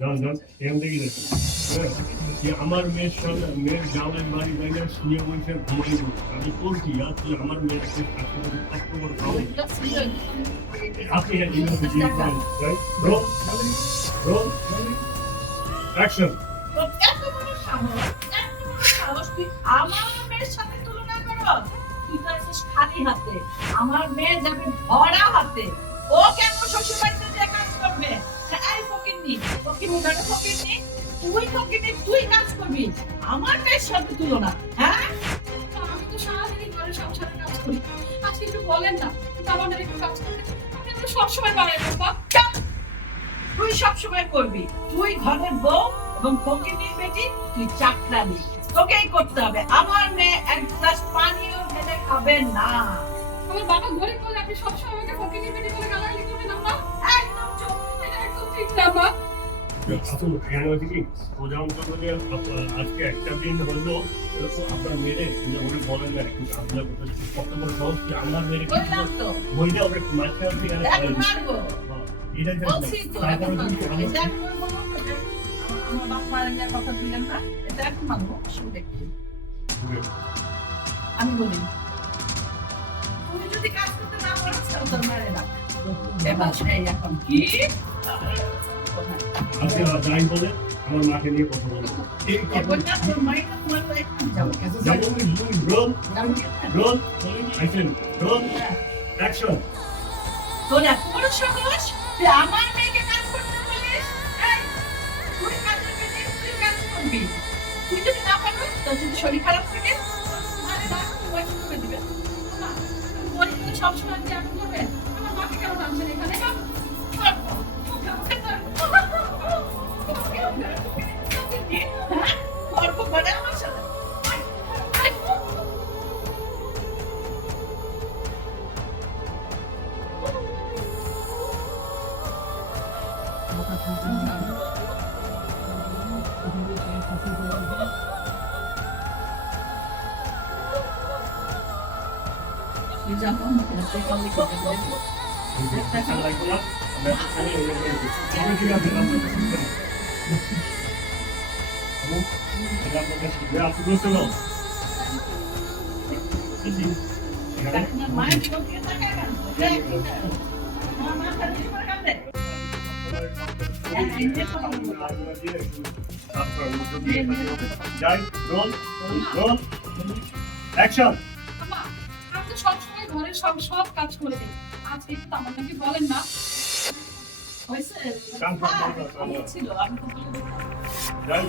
জন এখান থেকে যাচ্ছে যে আমার মেয়ের সঙ্গে মেয়ের জামাই বাড়ি বাইরে শুয়ে বসে ঘুমাই আমি বলছি তুই আমার মেয়ের কষ্ট করে খাও আপনি রোল রোল অ্যাকশন এত বড় সাহস, এত বড় সাহস তুই আমার মেয়ের সাথে তুলনা করো? তুই তো আছিস খালি হাতে, আমার মেয়ে যাবে ভরা হাতে। ও কেন শ্বশুর বাড়িতে যে কাজ করবে? এই ফকিন্নি, ফকিন্নি মানে ফকিন্নি, তুই ফকিন্নি, তুই কাজ করবি আমার মেয়ের সাথে তুলনা? হ্যাঁ, আমি তো সারাদিনই ঘরে সংসারে কাজ করি, আজকে একটু বলেন না আমাদের একটু কাজ করতে। আপনি তো সবসময় বাড়াই বাবা। তুই সবসময় করবি, তুই ঘরের বউ এবং ফকিন্নির বেটি, তুই চাকরানি, তোকেই করতে হবে। আমার মেয়ে এক গ্লাস পানিও ঢেলে খাবে না। আমার বাবা গরিব বলে আপনি সবসময় আমাকে ফকিনি বেটি বলে গালাগালি করবেন আম্মা? একদম চুপ। এটা একদম ঠিক না মা। আজকে একটা দিন হলো আপনার মেরে উনি বলেন না একটু কত বড় সাহস কি আমার মেরে বললাম তো, বইটা ওকে মাঝখান থেকে মারবো। এটা বলছি তো, এখন মারবো। এটা এখন বলবো না যে আমার বাপ মারা গিয়ে কথা দিলেন না, এটা এখন মানবো। অসুবিধা কি? আমি বলি, তুমি যদি কাজ করতে না পারো তাহলে তোর মারে না। এবার সেই এখন কি? আজকে যাই বলে আমার মাকে নিয়ে কথা বলবো এবার না তোর মাইটা তোমার তো একটু যাও। যেমন রোল যাও কি? রোল অ্যাকশন রোল অ্যাকশন তোর এত বড় সাহস, তুই আমার মেয়েকে কাজ করতে বলিস? এই, তুই কাজের মেয়ে, তুই কাজ করবি। তুই যদি না পারিস, তোর যদি শরীর খারাপ থাকে, মানে না, তুই করে দিবে। মা, গরিব বলে সবসময় আপনি এমন করবেন? আমার মাকে কেন টানছেন এখানে? গল্প করে আমার সাথে। তুই জানো তুই কাউকে করতে বলবি? লাগবে না আমরা এখানে আমি কি আছে এটা আপনাদের শিখবে আপনি বুঝতে পারো আপনার মায়ের চোখে তাকায় কেন? দেখ, আমার মা খালি করে কাঁদে। যাই রোল রোল অ্যাকশন আম্মা, আমি তো সবসময় ঘরের সব কাজ করে দিই, আজকে একটু আমার নাকি বলেন না? হয়েছে? কাম আমি ছিল, আমি তো বলে দিতাম। যাই